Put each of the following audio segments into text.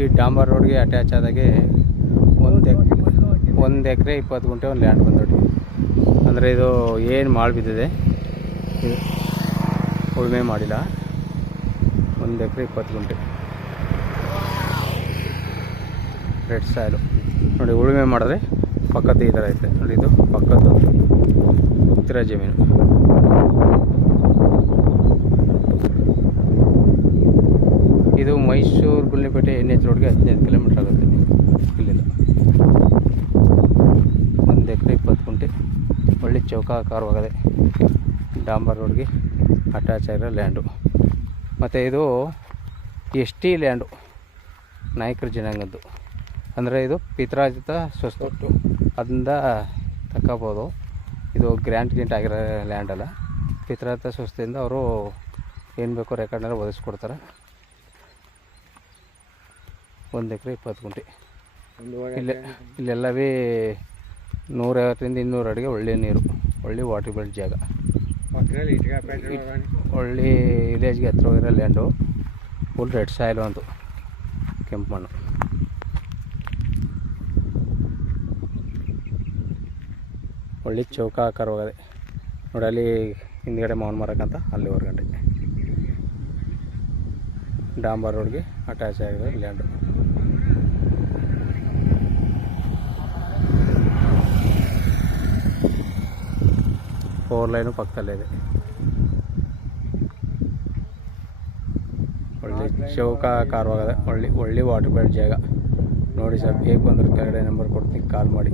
ಈ ಡಾಂಬರ್ ರೋಡ್ಗೆ ಅಟ್ಯಾಚ್ ಆದಾಗೆ 1 ಎಕರೆ 20 ಗುಂಟೆ ಒಂದು ಲ್ಯಾಂಡ್ ಬಂದೋಡಿ. ಅಂದರೆ ಇದು ಏನು ಮಾಳು ಬಿದ್ದಿದೆ, ಉಳುಮೆ ಮಾಡಿಲ್ಲ. 1 ಎಕರೆ 20 ಗುಂಟೆ ರೆಡ್ ಸಾಯಿಲು ನೋಡಿ. ಉಳುಮೆ ಮಾಡಿದ್ರೆ ಪಕ್ಕದ್ದು ಈ ಥರ ಐತೆ ನೋಡಿ. ಇದು ಪಕ್ಕದ್ದು ಉತ್ತರ ಜಮೀನು. ಇದು ಮೈಸೂರು ಗುಳ್ಳೆಪೇಟೆ NH ರೋಡ್ಗೆ 15 ಕಿಲೋಮೀಟ್ರ್ ಆಗುತ್ತೆ ಇಲ್ಲಿಂದ. 1 ಎಕರೆ 20 ಗುಂಟೆ ಒಳ್ಳೆ ಚೌಕಾಕಾರವಾಗಿದೆ. ಡಾಂಬರ್ ರೋಡ್ಗೆ ಅಟ್ಯಾಚ್ ಆಗಿರೋ ಲ್ಯಾಂಡು. ಮತ್ತು ಇದು ST ಲ್ಯಾಂಡು, ನಾಯಕರ ಜನಾಂಗದ್ದು. ಅಂದರೆ ಇದು ಪಿತ್ರಾರ್ಜಿತ ಸ್ವತ್ತು, ಅದರಿಂದ ತಗೋಬೋದು. ಇದು ಗ್ರ್ಯಾಂಟ್ ಆಗಿರೋ ಲ್ಯಾಂಡ್ ಅಲ್ಲ. ಪಿತ್ರಾರ್ಜಿತ ಸ್ವತ್ತಿಂದ ಅವರು ಏನು ಬೇಕೋ ರೆಕಾರ್ಡ್ನೆಲ್ಲ ಒದಗಿಸ್ಕೊಡ್ತಾರೆ. 1 ಎಕರೆ 20 ಗುಂಟೆ. ಇಲ್ಲೆಲ್ಲವೇ 150ರಿಂದ 200 ಅಡಿಗೆ ಒಳ್ಳೆಯ ನೀರು, ಒಳ್ಳೆ ವಾಟರ್ ಬೆಲ್ಟ್ ಜಾಗ, ಒಳ್ಳೆ ವಿಲೇಜ್ಗೆ ಹತ್ರ ಹೋಗಿರೋ ಲ್ಯಾಂಡು. ಫುಲ್ ರೆಡ್ ಸಾಯಿಲು ಅಂತು, ಕೆಂಪು ಮಣ್ಣು. ಒಳ್ಳೆ ಚೌಕಾಕಾರವಾಗಿದೆ ನೋಡಿ. ಅಲ್ಲಿ ಹಿಂದ್ಗಡೆ ಮಾವನ ಮರಕ್ಕಂತ ಅಲ್ಲಿ ಹೊರಗಂಟೆ ಡಾಂಬರ್ ರೋಡ್ಗೆ ಅಟ್ಯಾಚ್ ಆಗಿದೆ ಲ್ಯಾಂಡು. ಫೋರ್ ಲೈನು ಪಕ್ಕದಲ್ಲೇ ಇದೆ. ಒಳ್ಳೆ ಚೌಕಾಕಾರವಾಗಿದೆ, ಒಳ್ಳೆ ವಾಟರ್ ಬೆಲ್ಟ್ ಜಾಗ ನೋಡಿ ಸರ್. ಬೇಕು ಅಂದ್ರೆ ಕೆಳಗಡೆ ನಂಬರ್ ಕೊಡ್ತೀನಿ, ಕಾಲ್ ಮಾಡಿ.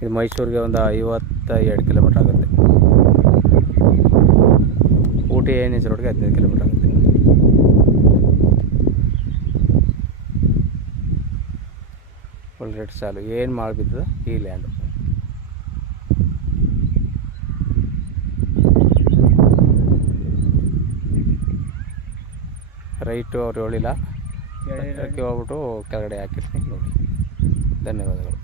ಇದು ಮೈಸೂರಿಗೆ ಒಂದು 52 ಕಿಲೋಮೀಟ್ರ್ ಆಗುತ್ತೆ. ಊಟಿ NH ರೋಡ್ಗೆ 15 ಕಿಲೋಮೀಟ್ರ್ ಆಗುತ್ತೆ. ಒಳ್ಳೆ ರೆಡ್ ಸಾಲು ಏನು ಮಾಡಿ ಬಿದ್ದದ ಈ ಲ್ಯಾಂಡು. ರೈಟು ಅವ್ರು ಹೇಳಿಲ್ಲ, ಅದಕ್ಕೆ ಹೋಗ್ಬಿಟ್ಟು ಕೆಳಗಡೆ ಹಾಕಿರ್ತೀನಿ ನೋಡಿ. ಧನ್ಯವಾದಗಳು.